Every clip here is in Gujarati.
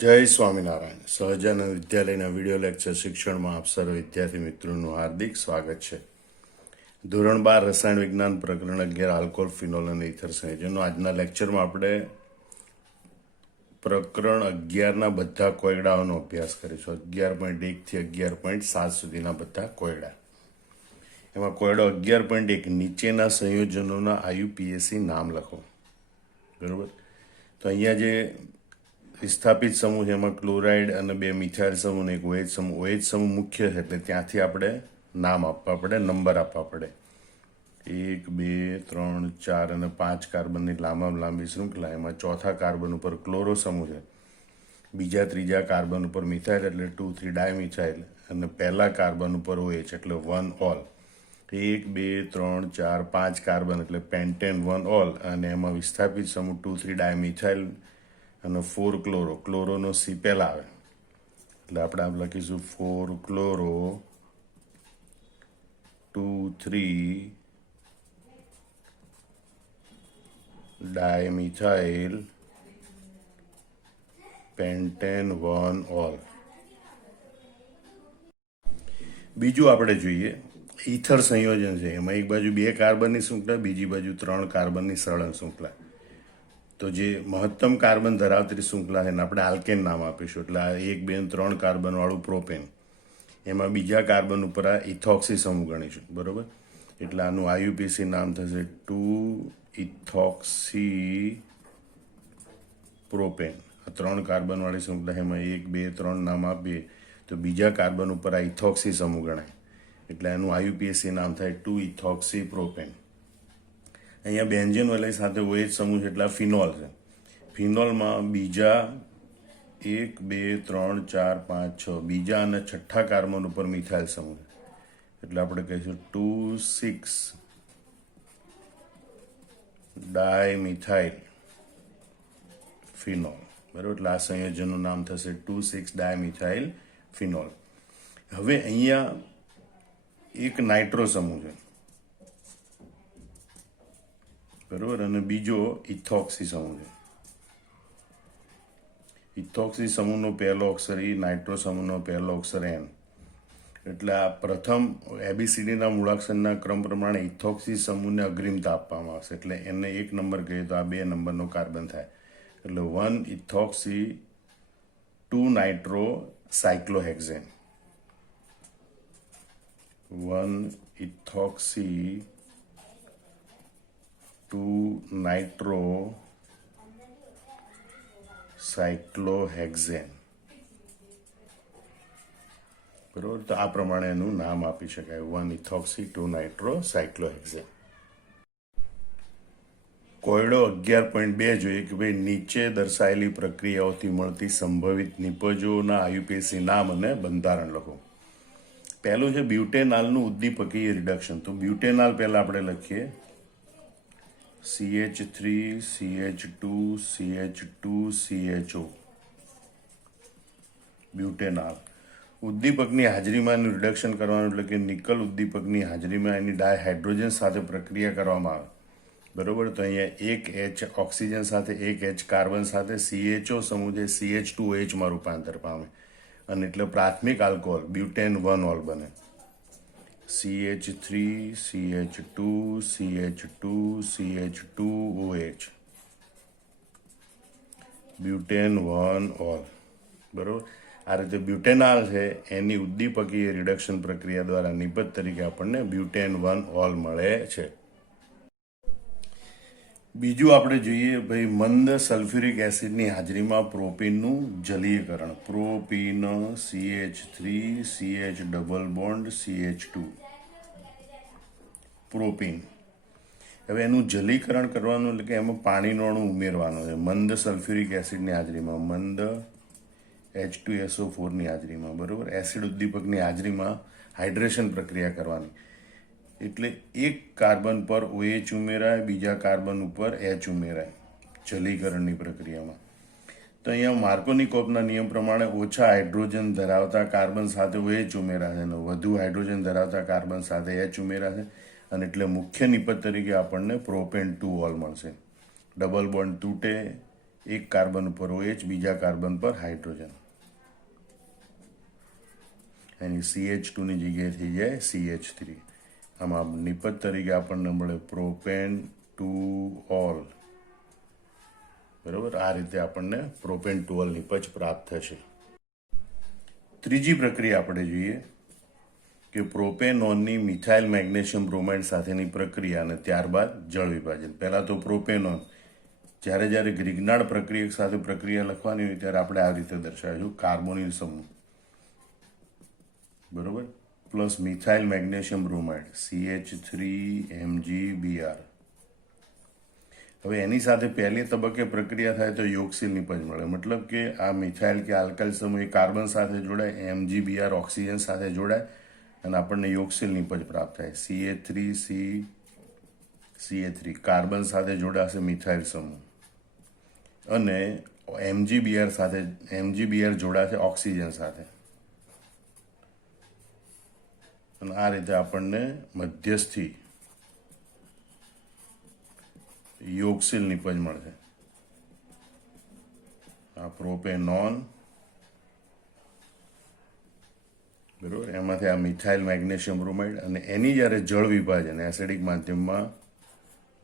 જય સ્વામિનારાયણ. સહજાનંદ વિદ્યાલયના વિડીયો લેક્ચર શિક્ષણમાં આપ સર્વ વિદ્યાર્થી મિત્રોનું હાર્દિક સ્વાગત છે. ધોરણ 12 રસાયણ વિજ્ઞાન પ્રકરણ 11 આલ્કોહોલ, ફિનોલ અને ઇથર સંયોજનો. આજના લેક્ચરમાં આપણે પ્રકરણ 11ના બધા કોયડાઓનો અભ્યાસ કરીશું. 11.1 થી 11.7 સુધીના બધા કોયડા. એમાં કોયડો 11.1 નીચેના સંયોજનોના IUPAC નામ લખો. બરોબર. તો અહીંયા જે વિસ્થાપિત સમૂહ છે એમાં ક્લોરાઇડ અને 2 મિથાઇલ સમૂહ અને 1 OH સમૂહ. OH સમૂહ મુખ્ય છે એટલે ત્યાંથી આપણે નામ આપવા પડે, નંબર આપવા પડે. 1, 2, 3, 4 અને 5 કાર્બનની લાંબામાં લાંબી શૃંખલા. એમાં ચોથા કાર્બન ઉપર ક્લોરો સમૂહ છે, બીજા ત્રીજા કાર્બન ઉપર મિથાઇલ એટલે 2, 3 ડાયમિથાઇલ અને પહેલા કાર્બન ઉપર OH એટલે 1 ઓલ. 1, 2, 3, 4, 5 કાર્બન એટલે પેન્ટેન 1 ઓલ અને એમાં વિસ્થાપિત સમૂહ 2, 3 ડાયમિથાઇલ અને 4 ક્લોરો. ક્લોરોનો સી પહેલા આવે એટલે આપણે આમ લખીશું 4 ક્લોરો 2, 3 ડાયમિથાઇલ પેન્ટેન 1 ઓલ. બીજું આપણે જોઈએ ઇથર સંયોજન છે. એમાં એક બાજુ 2 કાર્બનની શૃંખલા, બીજી બાજુ 3 કાર્બનની સળંગ શૃંખલા. તો જે મહત્તમ કાર્બન ધરાવતી શૃંખલા છે એને આપણે આલ્કેન નામ આપીશું. એટલે આ 1, 2 અને 3 કાર્બન વાળું પ્રોપેન. એમાં બીજા કાર્બન ઉપર આ ઇથોક્સી સમૂહ ગણીશું. બરોબર. એટલે આનું IUPAC નામ થશે 2 ઇથોક્સી પ્રોપેન. આ 3 કાર્બન વાળી શૃંખલા એમાં 1, 2, 3 નામ આપીએ તો બીજા કાર્બન ઉપર આ ઇથોક્સી સમૂહ ગણાય. એટલે એનું IUPAC નામ થાય 2 ઇથોક્સી પ્રોપેન. અહીંયા બેન્ઝીન વલય સાથે OH સમૂહ જેટલા ફિનોલ છે. ફિનોલમાં બીજા 1, 2, 3, 4, 5, 6 બીજા અને છઠ્ઠા કાર્બન ઉપર મિથાઇલ સમૂહ. એટલે આપણે કહીશું 2, 6 ડાયમિથાઇલ ફિનોલ. બરાબર. એટલે આ સંયોજનનું નામ થશે 2, 6 ડાયમિથાઇલ ફિનોલ. હવે અહીંયા એક નાઇટ્રો સમૂહ છે. બરોબર. અને બીજો ઇથોક્સી સમૂહ છે. ઇથોક્સી સમૂહનો પહેલો અક્ષર E, નાઇટ્રો સમૂહનો પહેલો અક્ષર N. એટલે આ પ્રથમ ABCDના મૂળાક્ષરના ક્રમ પ્રમાણે ઇથોક્સી સમૂહને અગ્રિમતા આપવામાં આવશે. એટલે એને 1 નંબર કહીએ તો આ 2 નંબરનો કાર્બન થાય. એટલે 1 ethoxy 2 nitro cyclohexane. 1 ethoxy 2 nitro cyclohexane. બરોબર. તો આ પ્રમાણે એનું નામ આપી શકાય 1 ઇથોક્સી 2 નાઇટ્રો સાયક્લોહેક્ઝેન. કોયડો 11.2 જોઈએ કે ભાઈ નીચે દર્શાવેલી પ્રક્રિયાઓથી મળતી સંભવિત નિપજોના IUPAC નામ અને બંધારણ લખો. પહેલું છે બ્યુટેનાલનું ઉદ્દીપકીય રિડક્શન. તો બ્યુટેનાલ પહેલા આપણે લખીએ CH3 CH2 CH2 CHO. બ્યુટેનાલ ઉદ્દીપકની હાજરીમાં એનું રિડક્શન કરવાનું એટલે કે નિકલ ઉદ્દીપકની હાજરીમાં એની ડાયહાઇડ્રોજન સાથે પ્રક્રિયા કરવામાં આવે. બરોબર. તો અહીંયા 1 H ઓક્સિજન સાથે 1 H કાર્બન સાથે CHO સમૂહ છે CH2OH માં રૂપાંતર પામે અને એટલે પ્રાથમિક આલ્કોહોલ બ્યુટેન 1 ઓલ બને. CH3 CH2 CH2 CH2OH butane 1 all. બરોબર. આ રીતે બ્યુટેનાલ છે એની ઉદ્દીપકીય રિડક્શન પ્રક્રિયા દ્વારા નિપજ તરીકે આપણને બ્યુટેન 1 ઓલ મળે છે. બીજું આપણે જોઈએ ભાઈ મંદ સલ્ફ્યુરિક એસિડની હાજરીમાં પ્રોપીનનું જલીયકરણ. Propene CH3 CH double bond CH2 propene. હવે એનું જલીકરણ કરવાનું એટલે કે એમાં પાણીનો અણુ ઉમેરવાનો છે મંદ સલ્ફ્યુરિક એસિડની હાજરીમાં, મંદ H2SO4 ની હાજરીમાં. બરોબર. એસિડ ઉદ્દીપકની હાજરીમાં હાઇડ્રેશન પ્રક્રિયા કરવાની. એટલે એક કાર્બન પર OH ઉમેરાય, બીજા કાર્બન ઉપર H ઉમેરાય જલીકરણની પ્રક્રિયામાં. તો અહીંયા માર્કોનિકોવના નિયમ પ્રમાણે ઓછા હાઇડ્રોજન ધરાવતા કાર્બન સાથે OH ઉમેરાશે અને વધુ હાઇડ્રોજન ધરાવતા કાર્બન સાથે H ઉમેરાશે અને એટલે મુખ્ય નિપજ તરીકે આપણને પ્રોપેન 2 ઓલ મળશે. ડબલ બોન્ડ તૂટે એક કાર્બન ઉપર OH, બીજા કાર્બન પર હાઇડ્રોજન, એની CH2 ની જગ્યાએ થઈ જાય CH3. આમાં નિપજ તરીકે આપણને મળે પ્રોપેન 2 ઓલ. બરોબર, આ રીતે આપણને પ્રોપેન 2 ઓલ નિપજ પ્રાપ્ત થશે. ત્રીજી પ્રક્રિયા આપણે જોઈએ કે પ્રોપેનોનની મિથાઇલ મેગ્નેશિયમ બ્રોમાઇડ સાથેની પ્રક્રિયા અને ત્યારબાદ જળ વિભાજન. પહેલા તો પ્રોપેનોન, જ્યારે ગ્રિગ્નાર્ડ પ્રક્રિયક સાથે પ્રક્રિયા લખવાની હોય ત્યારે આપણે આ રીતે દર્શાવીશું: કાર્બોનિલ સમૂહ, બરોબર, plus methyl magnesium bromide CH3MgBr. હવે એની સાથે પહેલી તબક્કે પ્રક્રિયા થાય તો યોગશીલ નિપજ મળે. મતલબ કે આ મિથાઇલ કે આલ્કાઇલ સમૂહ કાર્બન સાથે જોડાય, MgBr ઓક્સિજન સાથે જોડાય અને આપણને યોગશીલ નિપજ પ્રાપ્ત થાય. CH3 કાર્બન સાથે જોડાશે મિથાઇલ સમૂહ અને MgBr જોડાશે ઓક્સિજન સાથે, અને આ રીતે આપણને મધ્યસ્થી યોગશીલ નિપજ મળશે. આ પ્રોપેનોન, બરોબર, એમાંથી આ મિથાઇલ મેગ્નેશિયમ બ્રોમાઇડ, અને એની જ્યારે જળ વિભાજન, એસિડિક માધ્યમમાં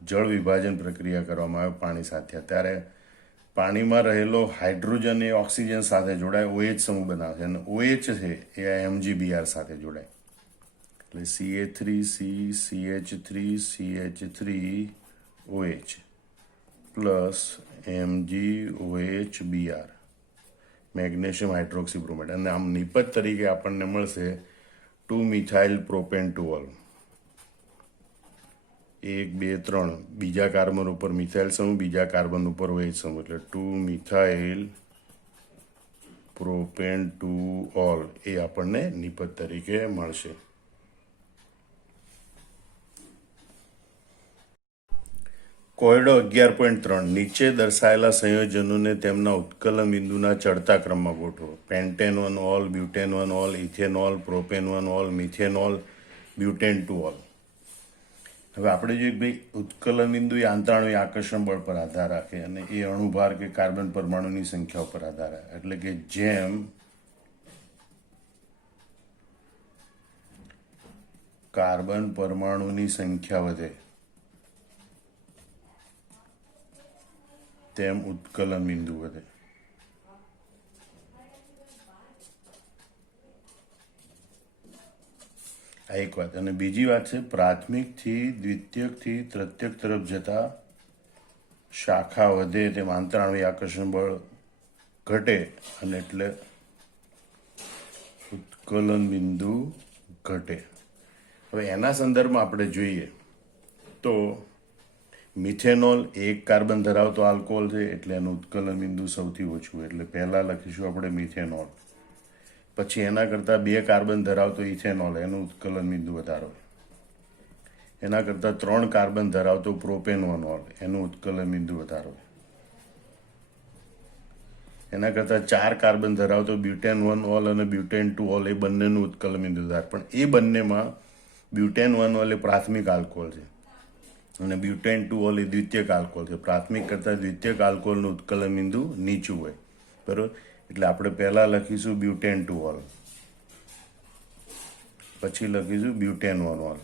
જળ વિભાજન પ્રક્રિયા કરવામાં આવે પાણી સાથે, ત્યારે પાણીમાં રહેલો હાઇડ્રોજન એ ઓક્સિજન સાથે જોડાય, OH સમૂહ બનાવશે અને OH છે એ MgBr સાથે જોડાય. એટલે CH3CH3CH3OH plus MgOHBr, magnesium hydroxy bromide, અને આમ નિપજ તરીકે આપણને મળશે 2 મિથાઇલ પ્રોપેન 2 ઓલ. 1 2 3, બીજા કાર્બન ઉપર મિથાઇલ સમૂહ, બીજા કાર્બન ઉપર OH સમૂહ, એટલે 2 મિથાઇલ પ્રોપેન 2 ઓલ એ આપણને નિપજ તરીકે મળશે. કોયડો 11.3, નીચે દર્શાવેલા સંયોજનોને તેમના ઉત્કલન બિંદુના ચડતા ક્રમમાં ગોઠવો. Pentane 1 all, butane 1 all, ethanol, propane 1 all, methanol, butane 2 all. હવે આપણે જોઈએ ભાઈ, ઉત્કલન બિંદુ એ આંતરાણુય આકર્ષણ બળ પર આધાર રાખે અને એ અણુભાર કે કાર્બન પરમાણુની સંખ્યા ઉપર આધાર રાખે. એટલે કે જેમ કાર્બન પરમાણુની સંખ્યા વધે તેમ ઉત્કલન બિંદુ વધે. આ એક વાત. અને બીજી વાત છે, પ્રાથમિકથી દ્વિતીયકથી તૃતીયક તરફ જતા શાખા વધે તેમ આંતરાણુય આકર્ષણ બળ ઘટે, અને એટલે ઉત્કલન બિંદુ ઘટે. હવે એના સંદર્ભમાં આપણે જોઈએ તો મિથેનોલ એક કાર્બન ધરાવતો આલ્કોહોલ છે, એટલે એનું ઉત્કલન બિંદુ સૌથી ઓછું, એટલે પહેલા લખીશું આપણે મિથેનોલ. પછી એના કરતાં 2 કાર્બન ધરાવતો ઇથેનોલ, એનું ઉત્કલન બિંદુ વધારો. એના કરતાં 3 કાર્બન ધરાવતો પ્રોપેન 1 ઓલ, એનું ઉત્કલન બિંદુ વધારો. એના કરતાં 4 કાર્બન ધરાવતો બ્યુટેન 1 ઓલ અને બ્યુટેન 2 ઓલ, એ બંનેનું ઉત્કલન બિંદુ વધારે. પણ એ બંનેમાં બ્યુટેન 1 ઓલ એ પ્રાથમિક આલ્કોહોલ છે અને બ્યુટેન 2 ઓલ એ દ્વિતીયક આલ્કોહોલ છે. પ્રાથમિક કરતાં દ્વિતીયક આલ્કોહોલનું ઉત્કલન બિંદુ નીચું હોય, બરોબર. એટલે આપણે પહેલા લખીશું બ્યુટેન 2 ઓલ, પછી લખીશું બ્યુટેન 1 ઓલ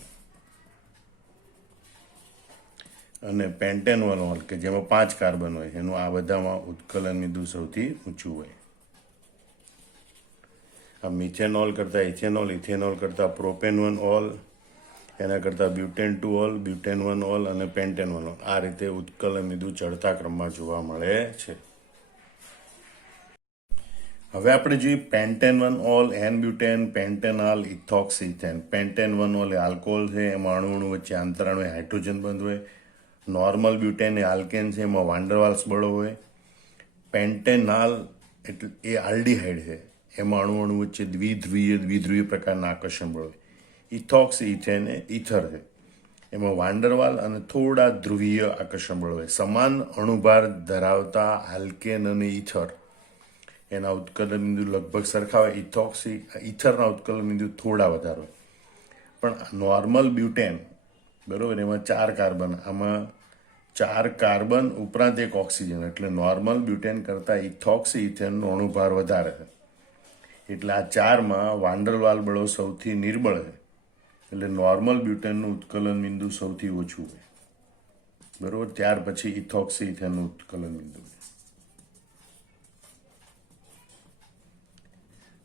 અને પેન્ટેન 1 ઓલ, કે જેમાં 5 કાર્બન હોય, એનું આ બધામાં ઉત્કલન બિંદુ સૌથી ઊંચું હોય. આ મિથેનોલ કરતાં ઇથેનોલ, ઇથેનોલ કરતાં પ્રોપેન 1 ઓલ, એના કરતાં બ્યુટેન 2 ઓલ, બ્યુટેન 1 ઓલ અને પેન્ટેન 1 ઓલ, આ રીતે ઉત્કલન બિંદુ ચડતા ક્રમમાં જોવા મળે છે. હવે આપણે જોઈએ પેન્ટેન 1 ઓલ, N-બ્યુટેન, પેન્ટેનાલ, ઇથોક્સિથેન. પેન્ટેન 1 ઓલ એ આલ્કોહોલ છે, એમાં અણુ વચ્ચે આંતરાણુય હાઇડ્રોજન બંધ હોય. નોર્મલ બ્યુટેન એ આલ્કેન છે, એમાં વાન્ડરવાલ્સ બળો હોય. પેન્ટેનાલ એટલે એ આલ્ડીહાઇડ છે, એમાં અણુ વચ્ચે દ્વિધ્રુવીય પ્રકારના આકર્ષણ બળ હોય. ઇથોક્સિથેન એ ઇથર છે, એમાં વાન્ડરવાલ અને થોડા ધ્રુવીય આકર્ષણ બળ હોય. સમાન અણુભાર ધરાવતા આલ્કેન અને ઇથર, એના ઉત્કલન બિંદુ લગભગ સરખા હોય. ઇથરના ઉત્કલન બિંદુ થોડા વધારે હોય. પણ નોર્મલ બ્યુટેન, બરોબર, એમાં 4 કાર્બન, આમાં 4 કાર્બન ઉપરાંત 1 ઓક્સિજન, એટલે નોર્મલ બ્યુટેન કરતાં ઇથોક્સી ઇથેનનો અણુભાર વધારે છે. એટલે આ 4માં વાન્ડરવાલ બળો સૌથી નિર્બળ છે. એટલે નોર્મલ બ્યુટેનનું ઉત્કલન બિંદુ સૌથી ઓછું છે. બરોબર. ત્યાર પછી ઇથોક્સી ઇથેનનું ઉત્કલન બિંદુ.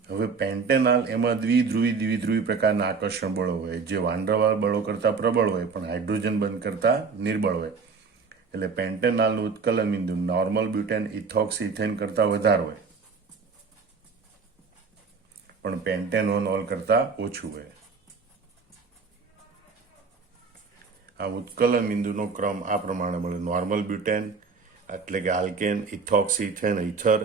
હવે પેન્ટેનાલ એમાં દ્વિધ્રુવી પ્રકારના આકર્ષણ બળો હોય, જે વાન્ડરવાલ બળો કરતાં પ્રબળ હોય પણ હાઇડ્રોજન બંધ કરતાં નિર્બળ હોય. એટલે પેન્ટેનાલનું ઉત્કલન બિંદુ નોર્મલ બ્યુટેન ઇથોક્સી ઇથેન કરતાં વધારે હોય પણ પેન્ટેનોલ કરતાં ઓછું હોય. આ ઉત્કલન બિંદુનો ક્રમ આ પ્રમાણે મળે: નોર્મલ બ્યુટેન એટલે કે આલ્કેન, ઇથોક્સી ઇથેન ઇથર,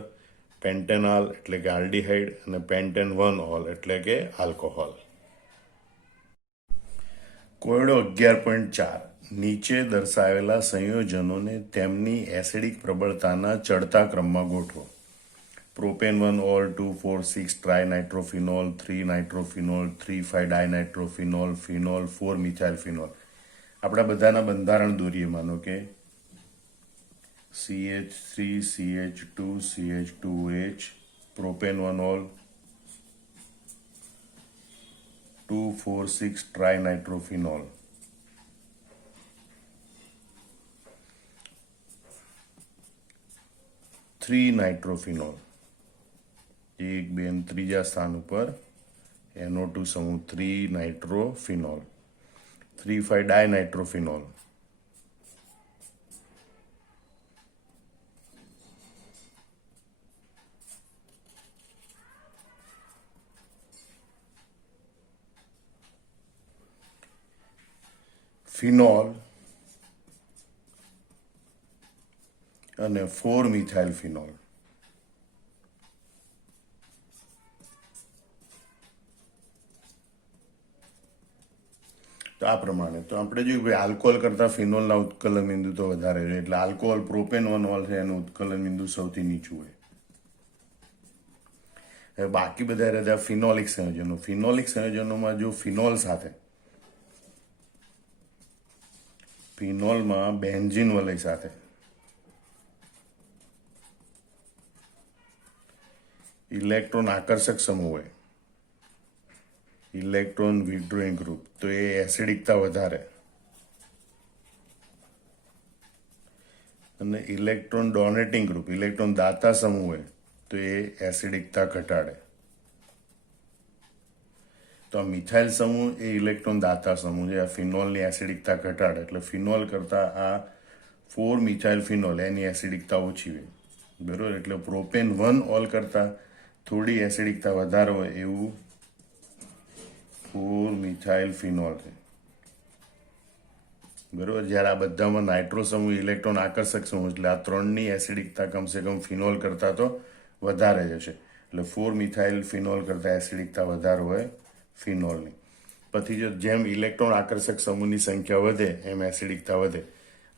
પેન્ટેનાલ એટલે કે આલ્ડીહાઇડ અને પેન્ટેન 1 ઓલ એટલે કે આલ્કોહોલ. કોયડો 11.4 નીચે દર્શાવેલા સંયોજનોને તેમની એસિડિક પ્રબળતાના ચડતા ક્રમમાં ગોઠવો. Propane 1 ol 2,4,6 trinitrophenol, 3 nitrophenol, 3,5 dinitrophenol, phenol, 4 methyl phenol. આપણા બધાના બંધારણ દોરીએ. માનો કે CH3 CH2 CH2H, propane 1 ol 2,4,6 trinitrophenol, 3 nitrophenol, 1 2 અને ત્રીજા સ્થાન ઉપર NO2 સમૂહ 3 નાઇટ્રોફિનોલ, 3,5 ડાયનાઇટ્રોફિનોલ, ફિનોલ અને 4 મિથાઇલ ફિનોલ. તો આ પ્રમાણે તો આપણે જોયું ભાઈ, આલ્કોહોલ કરતાં ફિનોલના ઉત્કલન બિંદુ તો વધારે છે. એટલે આલ્કોહોલ પ્રોપેન 1 ઓલ છે એનું ઉત્કલન બિંદુ સૌથી નીચું હોય. હવે બાકી બધા રહ્યા ફિનોલિક સંયોજનો. ફિનોલિક સંયોજનોમાં જો ફિનોલ સાથે ફિનોલમાં બેન્ઝીન વલય સાથે ઇલેક્ટ્રોન આકર્ષક સમૂહ હોય, ઇલેક્ટ્રોન વિથડ્રોઈંગ ગ્રુપ, તો એ એસિડિકતા વધારે. અને ઇલેક્ટ્રોન ડોનેટિંગ ગ્રુપ, ઇલેક્ટ્રોન દાતા સમૂહ હોય તો એ એસિડિકતા ઘટાડે. તો આ મિથાઇલ સમૂહ એ ઇલેક્ટ્રોન દાતા સમૂહ છે. આ ફિનોલની એસિડિકતા ઘટાડે. એટલે ફિનોલ કરતાં આ 4 મિથાઇલ ફિનોલ એની એસિડિકતા ઓછી હોય. બરોબર. એટલે પ્રોપેન 1 ઓલ કરતાં થોડી એસિડિકતા વધારે હોય એવું 4 મિથાઇલ ફિનોલ છે. બરોબર. જ્યારે આ બધામાં નાઇટ્રો સમૂહ ઇલેક્ટ્રોન આકર્ષક સમૂહ, એટલે આ 3ની એસિડિકતા કમસે કમ ફિનોલ કરતાં તો વધારે જ હશે. એટલે 4 મિથાઇલ ફિનોલ કરતાં એસિડિકતા વધારે હોય ફિનોલની. પછી જો જેમ ઇલેક્ટ્રોન આકર્ષક સમૂહની સંખ્યા વધે એમ એસિડિકતા વધે.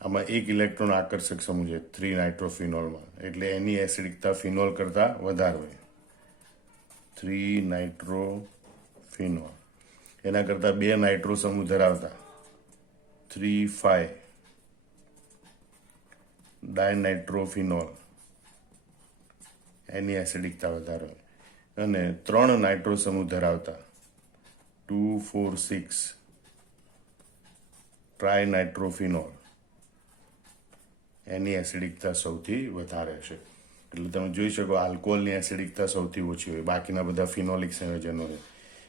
આમાં 1 ઇલેક્ટ્રોન આકર્ષક સમૂહ છે 3 નાઇટ્રોફિનોલમાં, એટલે એની એસિડિકતા ફિનોલ કરતાં વધારે હોય 3 નાઇટ્રોફિનોલ. એના કરતાં 2 નાઇટ્રો સમૂહ ધરાવતા 3,5 ડાયનાઇટ્રોફિનોલ એની એસિડિકતા વધારે હોય. અને 3 નાઇટ્રો સમૂહ ધરાવતા 2,4,6 ટ્રાયનાઇટ્રોફિનોલ એની એસિડિકતા સૌથી વધારે હશે. એટલે તમે જોઈ શકો આલ્કોહોલની એસિડિકતા સૌથી ઓછી હોય. બાકીના બધા ફિનોલિક સંયોજનો છે.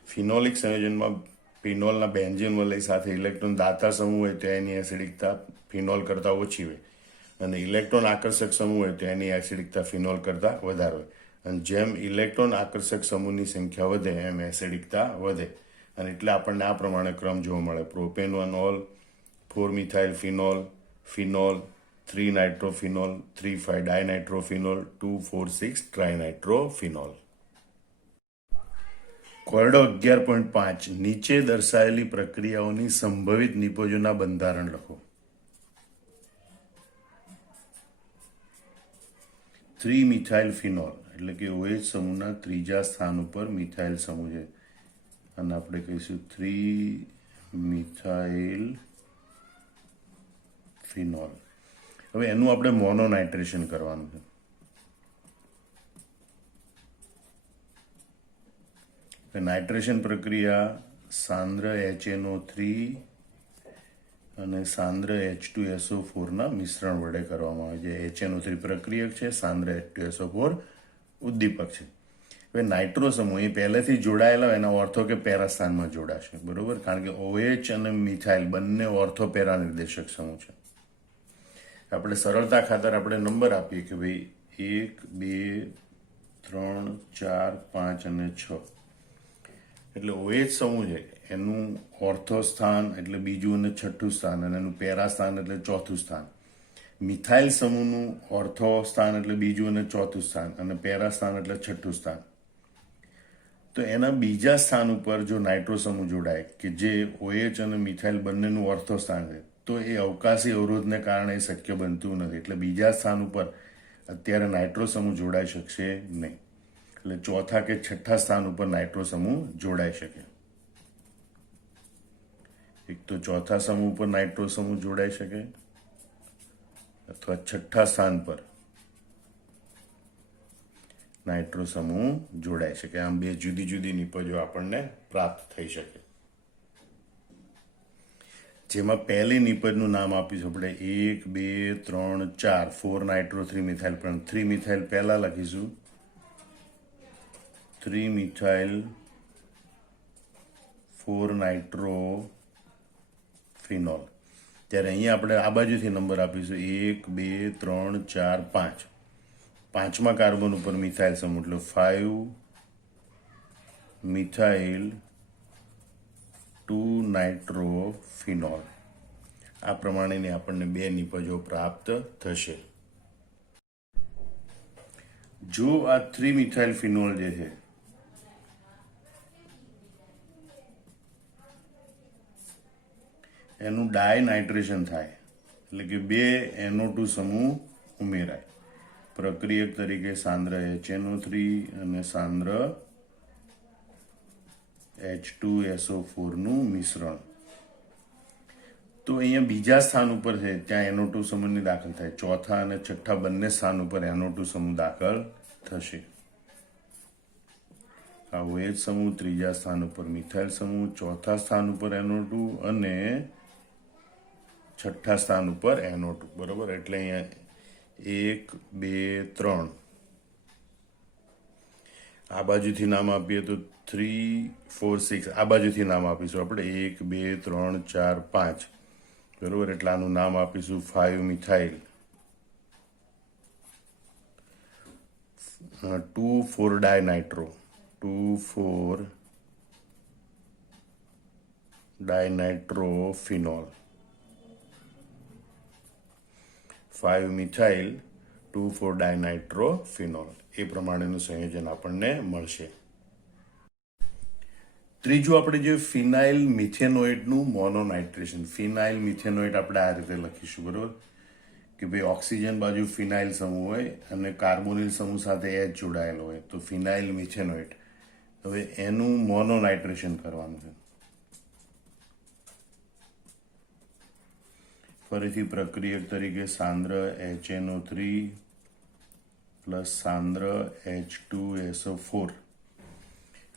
ફિનોલિક સંયોજનમાં ફિનોલના બેન્ઝીન વલય સાથે ઇલેક્ટ્રોન દાતા સમૂહ હોય તો એની એસિડિકતા ફિનોલ કરતાં ઓછી હોય. અને ઇલેક્ટ્રોન આકર્ષક સમૂહ હોય તો એની એસિડિકતા ફિનોલ કરતાં વધારે હોય. અને જેમ ઇલેક્ટ્રોન આકર્ષક સમૂહની સંખ્યા વધે એમ એસિડિકતા વધે. અને એટલે આપણને આ પ્રમાણે ક્રમ જોવા મળે: propane 1 ol, 4 methyl phenol, phenol, 3 nitrophenol, 3,5 dinitrophenol, 2,4,6 trinitrophenol. કોયડો 11.5 નીચે દર્શાવેલી પ્રક્રિયાઓની સંભવિત નિપજોના બંધારણ લખો. 3 મિથાઇલ ફિનોલ એટલે કે OH સમૂહના ત્રીજા સ્થાન ઉપર મિથાઇલ સમૂહ છે અને આપણે કહીશું 3 મિથાઇલ ફિનોલ. હવે એનું આપણે મોનો નાઇટ્રેશન કરવાનું છે. નાઇટ્રેશન પ્રક્રિયા સાંદ્ર HNO3 અને સાંદ્ર H2SO4 ના મિશ્રણ વડે કરવામાં આવે છે. HNO3 પ્રક્રિયક છે, સાંદ્ર H2SO4 ઉદ્દીપક છે. હવે નાઇટ્રો સમૂહ એ પહેલેથી જોડાયેલા એના ઓર્થો કે પેરા સ્થાનમાં જોડાશે, બરોબર, કારણ કે OH અને મિથાઇલ બંને ઓર્થો પેરા નિર્દેશક સમૂહ છે. આપણે સરળતા ખાતર આપણે નંબર આપીએ કે ભાઈ 1 2 3 4 5 અને 6. એટલે OH સમૂહ છે એનું ઓર્થો સ્થાન એટલે બીજું અને છઠ્ઠું સ્થાન, અને એનું પેરા સ્થાન એટલે ચોથું સ્થાન. મિથાઇલ સમૂહનું ઓર્થો સ્થાન એટલે બીજું અને ચોથું સ્થાન, અને પેરા સ્થાન એટલે છઠ્ઠું સ્થાન. તો એના બીજા સ્થાન ઉપર જો નાઇટ્રો સમૂહ જોડાય કે જે OH અને મિથાઇલ બંનેનું ઓર્થો સ્થાન છે, તો એ અવકાશી અવરોધને કારણે શક્ય બનતું નથી. એટલે બીજા સ્થાન ઉપર અત્યારે નાઇટ્રો સમૂહ જોડાઈ શકશે નહીં. એટલે ચોથા કે છઠ્ઠા સ્થાન ઉપર નાઇટ્રો સમૂહ જોડાઈ શકે. એક તો ચોથા સમૂહ પર નાઇટ્રો સમૂહ જોડાઈ શકે, અથવા છઠ્ઠા સ્થાન પર નાઇટ્રો સમૂહ જોડાઈ શકે. આમ બે જુદી જુદી નિપજો આપણને પ્રાપ્ત થઈ શકે. જેમાં પહેલી નિપજનું નામ આપીશું આપણે 1 2 3 4 4 નાઇટ્રો 3 મિથાઇલ, પણ 3 મિથાઇલ પહેલા લખીશું. 3 મિથાઇલ 4 નાઇટ્રો ફિનોલ. ત્યારે અહીંયા આપણે આ બાજુથી નંબર આપીશું 1 2 3 4 5. પાંચમા કાર્બન ઉપર મિથાઇલ સમૂહ એટલે 5 મિથાઇલ 2 નાઇટ્રો ફિનોલ. આ પ્રમાણેની આપણને બે નિપજો પ્રાપ્ત થશે. જો આ 3 મિથાઇલ ફિનોલ જે છે એનું ડાય નાઇટ્રેશન થાય, એટલે કે બે NO2 સમૂહ ઉમેરાય. પ્રક્રિયક તરીકે સાંદ્ર HNO3 અને સાંદ્ર H2SO4 નું મિશ્રણ. તો અહીંયા બીજા સ્થાન ઉપર છે ત્યાં NO2 સમૂહની દાખલ થાય. ચોથા અને છઠ્ઠા બંને સ્થાન ઉપર NO2 સમૂહ દાખલ થશે. આ OH સમૂહ, ત્રીજા સ્થાન ઉપર મિથાઇલ સમૂહ, ચોથા સ્થાન ઉપર NO2 અને છઠ્ઠા સ્થાન ઉપર NO2, બરોબર. એટલે અહીંયા 1 2 3 આ બાજુથી નામ આપીએ તો 3 4 6. આ બાજુથી નામ આપીશું આપણે 1 2 3 4 5, બરોબર. એટલે આનું નામ આપીશું 5 methyl 2 4 dinitro 2 4 dinitro phenol, 5 methyl 2 4 dinitro phenol. એ પ્રમાણેનું સંયોજન આપણને મળશે. ત્રીજું આપણે જે ફિનાઇલ મિથેનોઇટનું મોનોનાઇટ્રેશન. ફિનાઇલ મિથેનોઇટ આપણે આ રીતે લખીશું, બરોબર, કે ભાઈ ઓક્સિજન બાજુ ફિનાઇલ સમૂહ હોય અને કાર્બોનિલ સમૂહ સાથે H જોડાયેલો હોય, તો ફિનાઇલ મિથેનોઇટ. હવે એનું મોનોનાઇટ્રેશન કરવાનું છે. ફરીથી પ્રક્રિયક તરીકે સાંદ્ર HNO3 પ્લસ સાંદ્ર H2SO4.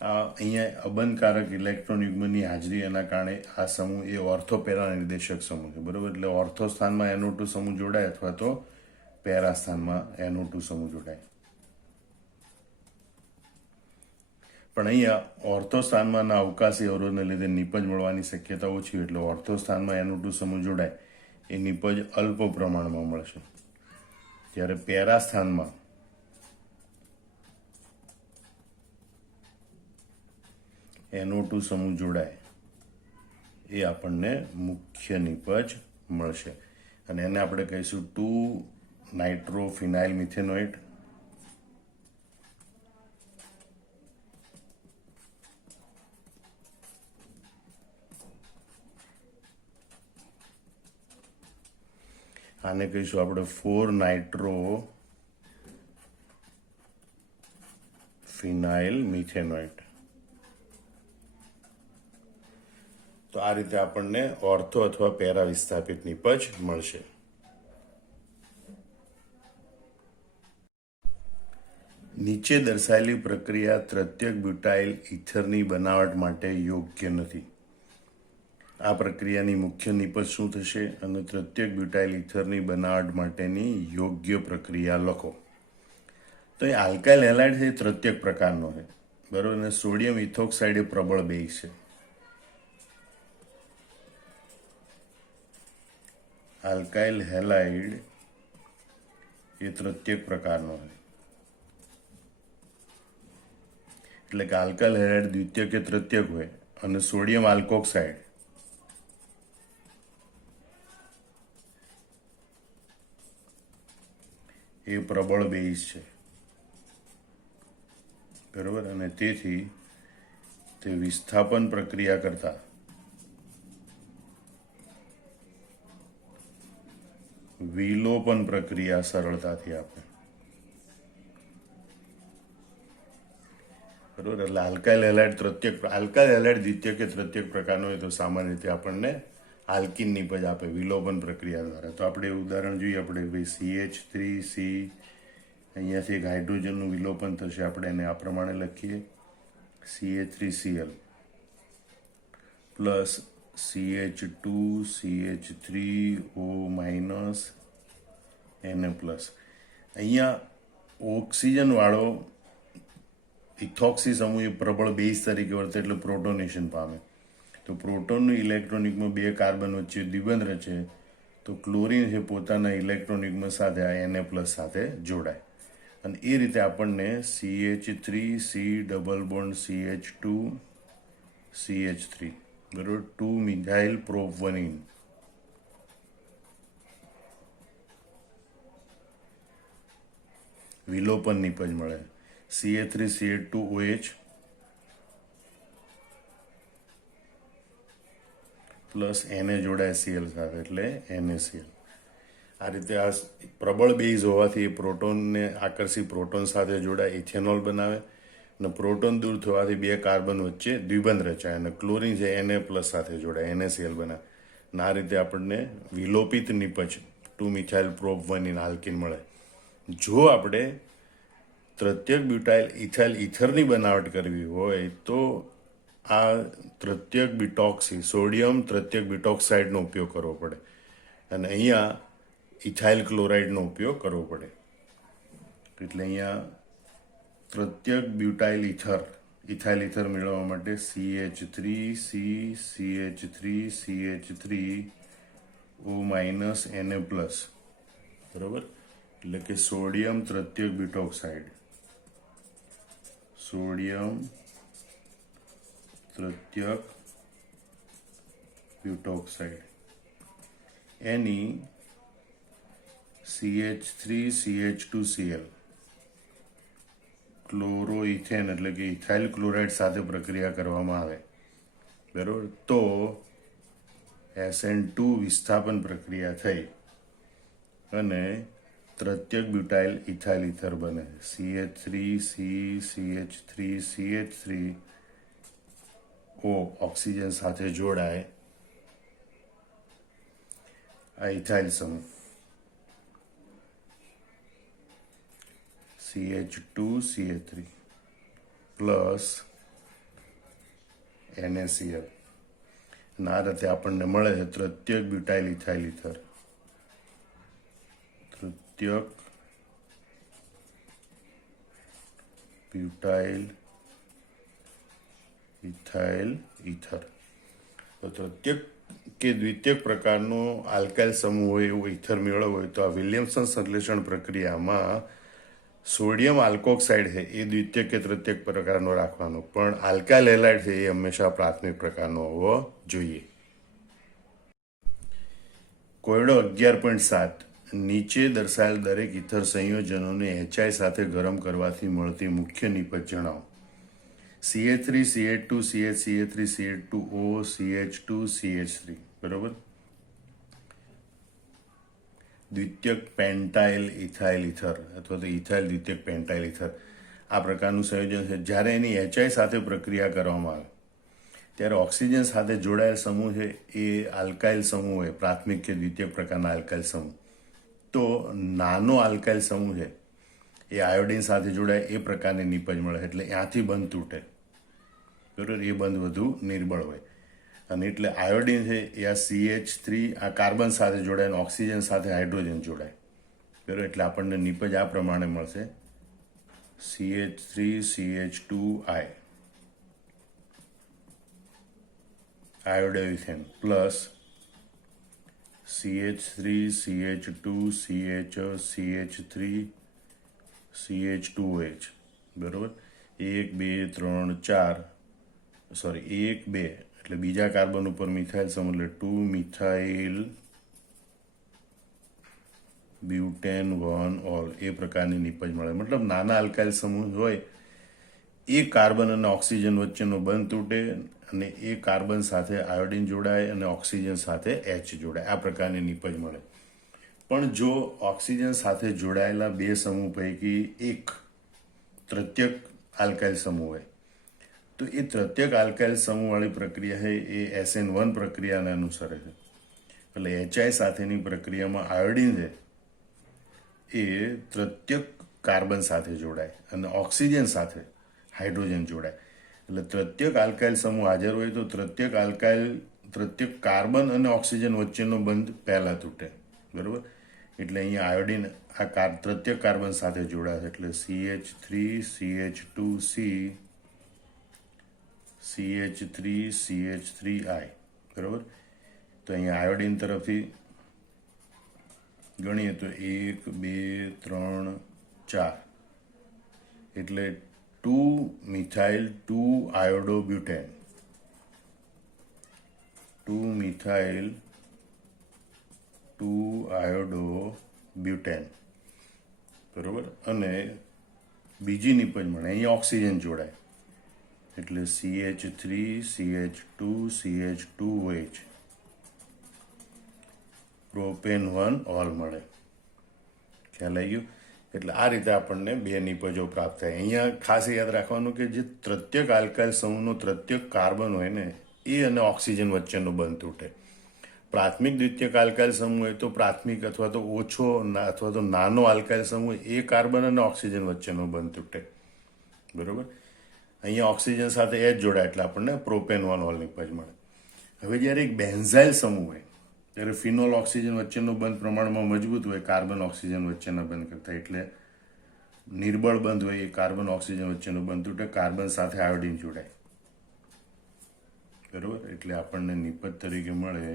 અહીંયા અબંધકારક ઇલેક્ટ્રોન યુગ્મની હાજરી એના કારણે આ સમૂહ એ ઓર્થોપેરા નિર્દેશક સમૂહ છે, બરોબર. એટલે ઓર્થો સ્થાનમાં NO2 સમૂહ જોડાય અથવા તો પેરા સ્થાનમાં NO2 સમૂહ જોડાય. પણ અહીંયા ઓર્થો સ્થાનમાં અવકાશી અવરોધને લીધે નિપજ મળવાની શક્યતા ઓછી, એટલે ઓર્થો સ્થાનમાં NO2 સમૂહ જોડાય એ નિપજ અલ્પ પ્રમાણમાં મળશે. જ્યારે પેરા સ્થાનમાં NO2 સમૂહ જોડાય એ આપણને મુખ્ય નિપજ મળશે. અને એને આપણે કહીશું 2 નાઇટ્રો ફિનાઇલ મિથેનોઇટ. આને કહીશું આપણે 4 નાઇટ્રો ફિનાઇલ મિથેનોઇટ. તો આ રીતે આપણને ઓર્થો અથવા પેરા વિસ્થાપિત નિપજ મળશે. નીચે દર્શાવેલી પ્રક્રિયા તૃતીયક બ્યુટાઇલ ઇથરની બનાવટ માટે યોગ્ય નથી. આ પ્રક્રિયાની મુખ્ય નિપજ શું થશે અને તૃતીયક બ્યુટાઇલ ઇથરની બનાવટ માટેની યોગ્ય પ્રક્રિયા લખો. તો એ આલ્કાઇલ હેલાઇડ છે, તૃતીયક પ્રકારનો છે, બરાબર. અને સોડિયમ ઇથોક્સાઇડ એ પ્રબળ બેઝ છે. આલ્કાઇલ હેલાઇડ એ તૃતીયક પ્રકારનો છે. એટલે કે આલ્કાઇલ હેલાઇડ દ્વિતીયક કે તૃતીયક હોય અને સોડિયમ આલ્કોક્સાઇડ એ પ્રબળ બેઝ છે, બરાબર. અને તેથી તે વિસ્થાપન પ્રક્રિયા કરતા વિલોપન પ્રક્રિયા સરળતાથી આપે, બરાબર. એટલે આલ્કાઇલ હેલાઇડ દ્વિતીયક કે તૃતીયક પ્રકારનો હોય તો સામાન્ય રીતે આપણને આલ્કિન નિપજ આપે વિલોપન પ્રક્રિયા દ્વારા. તો આપણે ઉદાહરણ જોઈએ. આપણે CH3C અહીંયાથી એક હાઇડ્રોજનનું વિલોપન થશે. આપણે એને આ પ્રમાણે લખીએ, CH3Cl plus CH2CH3O minus Na plus. અહીંયા ઓક્સિજન વાળો ઇથોક્સી સમૂહ એ પ્રબળ બેઝ તરીકે વર્તે એટલે પ્રોટોનેશન પામે. તો પ્રોટોનનું ઇલેક્ટ્રોનિકમાં 2 કાર્બન વચ્ચે દ્વિબંધ રચે તો ક્લોરીન છે પોતાના ઇલેક્ટ્રોનિકમાં સાથે આ Na પ્લસ સાથે જોડાય અને એ રીતે આપણને CH3C ડબલ બોન્ડ CH2CH3 બરોબર 2 મિથાઇલ પ્રોપવનિન વિલોપન નિપજ મળે. CH3CH2OH પ્લસ Na જોડાય Cl સાથે એટલે NaCl. આ રીતે આ પ્રબળ બેઝ હોવાથી પ્રોટોનને આકર્ષી પ્રોટોન સાથે જોડાય, ઇથેનોલ બનાવે અને પ્રોટોન દૂર થવાથી 2 કાર્બન વચ્ચે દ્વિબંધ રચાય અને ક્લોરીન છે Na પ્લસ સાથે જોડાય, NaCl બનાવે અને આ રીતે આપણને વિલોપિત નિપજ 2 મિથાઇલ પ્રોપવનિન આલ્કિન મળે. જો આપણે તૃતીયક બ્યુટાઇલ ઇથાઇલ ઇથરની બનાવટ કરવી હોય તો આ તૃતીયક બ્યુટોક્સી સોડિયમ તૃતીયક બ્યુટોક્સાઇડનો ઉપયોગ કરવો પડે અને અહીંયા ઇથાઇલ ક્લોરાઇડનો ઉપયોગ કરવો પડે. એટલે અહીંયા તૃતીયક બ્યુટાઇલ ઇથાઇલ ઇથર મેળવવા માટે CH3CH3CH3O માઇનસ Na પ્લસ, બરાબર. એટલે કે સોડિયમ તૃતીયક બ્યુટોક્સાઇડ, સોડિયમ તૃતીયક બ્યુટોક્સાઇડ એની CH3CH2Cl ક્લોરોઇથેન એટલે કે ઇથાઇલ ક્લોરાઇડ સાથે પ્રક્રિયા કરવામાં આવે, બરોબર. તો SN2 વિસ્થાપન પ્રક્રિયા થઈ અને તૃતીયક બ્યુટાઇલ ઇથાઇલ ઇથર બને. CH3CH3CH3O ઓક્સિજન સાથે જોડાય આ ઇથાઇલ સમૂહ CH2CH3 પ્લસ NaCl અને આ રીતે આપણને મળે છે તૃતીયક બ્યુટાઇલ ઇથાઇલ ઇથર. તૃતીયક બ્યુટાઇલ ઇથાઇલ ઇથર. તો તૃતીયક કે દ્વિતીયક પ્રકારનો આલ્કાઇલ સમૂહ હોય એવું ઇથર મેળવવો હોય તો આ વિલિયમ્સન સંશ્લેષણ પ્રક્રિયામાં સોડિયમ આલ્કોક્સાઇડ છે એ દ્વિતીયક કે તૃતીયક પ્રકારનો રાખવાનો, પણ આલ્કાઇલ હેલાઇડ છે એ હંમેશા પ્રાથમિક પ્રકારનો હોવો જોઈએ. કોયડો 11.7 નીચે દર્શાવેલ દરેક ઇથર સંયોજનોને HI સાથે ગરમ કરવાથી મળતી મુખ્ય નિપજ જણાવો. CH3 CH2 CH CH3 CH2O CH2 CH3, બરોબર. દ્વિતીયક પેન્ટાઇલ ઇથાઇલ ઇથર અથવા તો ઇથાઇલ દ્વિતીયક પેન્ટાઇલ ઇથર આ પ્રકારનું સંયોજન છે. જ્યારે એની HI સાથે પ્રક્રિયા કરવામાં આવે ત્યારે ઓક્સિજન સાથે જોડાયેલ સમૂહ છે એ આલ્કાઇલ સમૂહ હોય, પ્રાથમિક કે દ્વિતીયક પ્રકારના આલ્કાઇલ સમૂહ. તો નાનો આલ્કાઇલ સમૂહ છે એ આયોડિન સાથે જોડાય એ પ્રકારની નિપજ મળે. એટલે ત્યાંથી બંધ તૂટે, બરાબર. એ બંધ વધુ નિર્બળ હોય અને એટલે આયોડિન છે એ આ CH3 આ કાર્બન સાથે જોડાય અને ઓક્સિજન સાથે હાઇડ્રોજન જોડાય, બરાબર. એટલે આપણને નિપજ આ પ્રમાણે મળશે: CH3CH2I આયોડોઇથેન પ્લસ CH3CH2CH3CH2OH, બરાબર. 1 2 3 4 સોરી 1 2 એટલે બીજા કાર્બન ઉપર મિથાઇલ સમૂહ એટલે 2 મિથાઇલ બ્યુટેન 1 ઓલ એ પ્રકારની નિપજ મળે. મતલબ નાના આલ્કાઇલ સમૂહ હોય એ કાર્બન અને ઓક્સિજન વચ્ચેનો બંધ તૂટે અને એ કાર્બન સાથે આયોડિન જોડાય અને ઓક્સિજન સાથે H જોડાય, આ પ્રકારની નિપજ મળે. પણ જો ઓક્સિજન સાથે જોડાયેલા બે સમૂહ પૈકી એક તૃતીયક આલ્કાઇલ સમૂહ હોય તો એ તૃતીયક આલ્કાઇલ સમૂહવાળી પ્રક્રિયા છે એ SN1 પ્રક્રિયાને અનુસરે છે. એટલે HI સાથેની પ્રક્રિયામાં આયોડિન છે એ તૃતીયક કાર્બન સાથે જોડાય અને ઓક્સિજન સાથે હાઇડ્રોજન જોડાય. એટલે તૃતીયક આલ્કાઇલ સમૂહ હાજર હોય તો તૃતીયક કાર્બન અને ઓક્સિજન વચ્ચેનો બંધ પહેલા તૂટે, બરોબર. એટલે અહીંયા આયોડિન આ તૃતીયક કાર્બન સાથે જોડાશે એટલે CH3CH2C CH3CH3I, બરોબર. તો અહીંયા આયોડિન તરફથી ગણીએ તો 1 2 3 4 એટલે 2 મિથાઇલ 2 આયોડોબ્યુટેન 2 મિથાઇલ 2 આયોડોબ્યુટેન, બરોબર. અને બીજી નિપજ મળે અહીંયા ઓક્સિજન જોડાય એટલે CH3CH2CH2OH પ્રોપેન 1 ઓલ મળે. ખ્યાલ આવી ગયો? એટલે આ રીતે આપણને બે નિપજો પ્રાપ્ત થાય. અહીંયા ખાસ યાદ રાખવાનું કે જે તૃતીયક આલ્કાઇલ સમૂહનો તૃતીયક કાર્બન હોય ને એ અને ઓક્સિજન વચ્ચેનો બંધ તૂટે. પ્રાથમિક દ્વિતીયક આલ્કાઇલ સમૂહ હોય તો પ્રાથમિક અથવા તો ઓછો અથવા તો નાનો આલ્કાઇલ સમૂહ એ કાર્બન અને ઓક્સિજન વચ્ચેનો બંધ તૂટે, બરોબર. અહીંયા ઓક્સિજન સાથે H જોડાય એટલે આપણને પ્રોપેન 1 ઓલ નિપજ મળે. હવે જ્યારે એક બેન્ઝાઇલ સમૂહ હોય ત્યારે ફિનોલ ઓક્સિજન વચ્ચેનો બંધ પ્રમાણમાં મજબૂત હોય કાર્બન ઓક્સિજન વચ્ચેના બંધ કરતા, એટલે નિર્બળ બંધ હોય એ કાર્બન ઓક્સિજન વચ્ચેનો બંધ તૂટે, કાર્બન સાથે આયોડિન જોડાય, બરોબર. એટલે આપણને નિપજ તરીકે મળે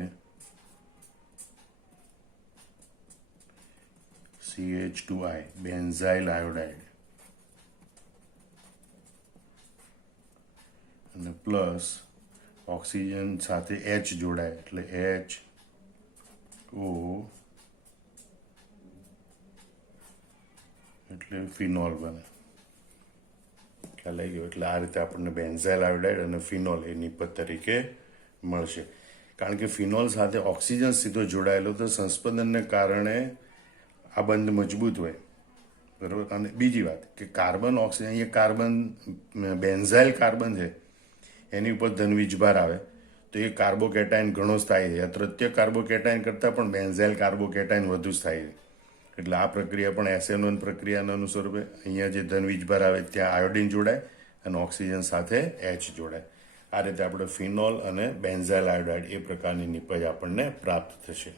CH2I બેન્ઝાઇલ આયોડાઇડ અને પ્લસ ઓક્સિજન સાથે H જોડાય એટલે HO એટલે ફિનોલ બને. ખ્યાલ આવી ગયો? એટલે આ રીતે આપણને બેન્ઝાઇલ આયોડાઇડ અને ફિનોલ એ નિપજ તરીકે મળશે. કારણ કે ફિનોલ સાથે ઓક્સિજન સીધો જોડાયેલો તો સંસ્પંદનને કારણે આ બંધ મજબૂત હોય, બરોબર. અને બીજી વાત કે કાર્બન ઓક્સિજન અહીંયા કાર્બન બેન્ઝાઇલ કાર્બન છે એની ઉપર ધનવીજભાર આવે તો એ કાર્બોકેટાઇન ઘણો સ્થાયી છે. તૃતીય કાર્બોકેટાઇન કરતાં પણ બેન્ઝાઇલ કાર્બોકેટાઇન વધુ સ્થાયી છે. એટલે આ પ્રક્રિયા પણ SN1 પ્રક્રિયાના અનુસ્વરૂપે અહીંયા જે ધનવીજભાર આવે ત્યાં આયોડિન જોડાય અને ઓક્સિજન સાથે H જોડાય. આ રીતે આપણે ફિનોલ અને બેન્ઝાઇલ આયોડાઇડ એ પ્રકારની નિપજ આપણને પ્રાપ્ત થશે.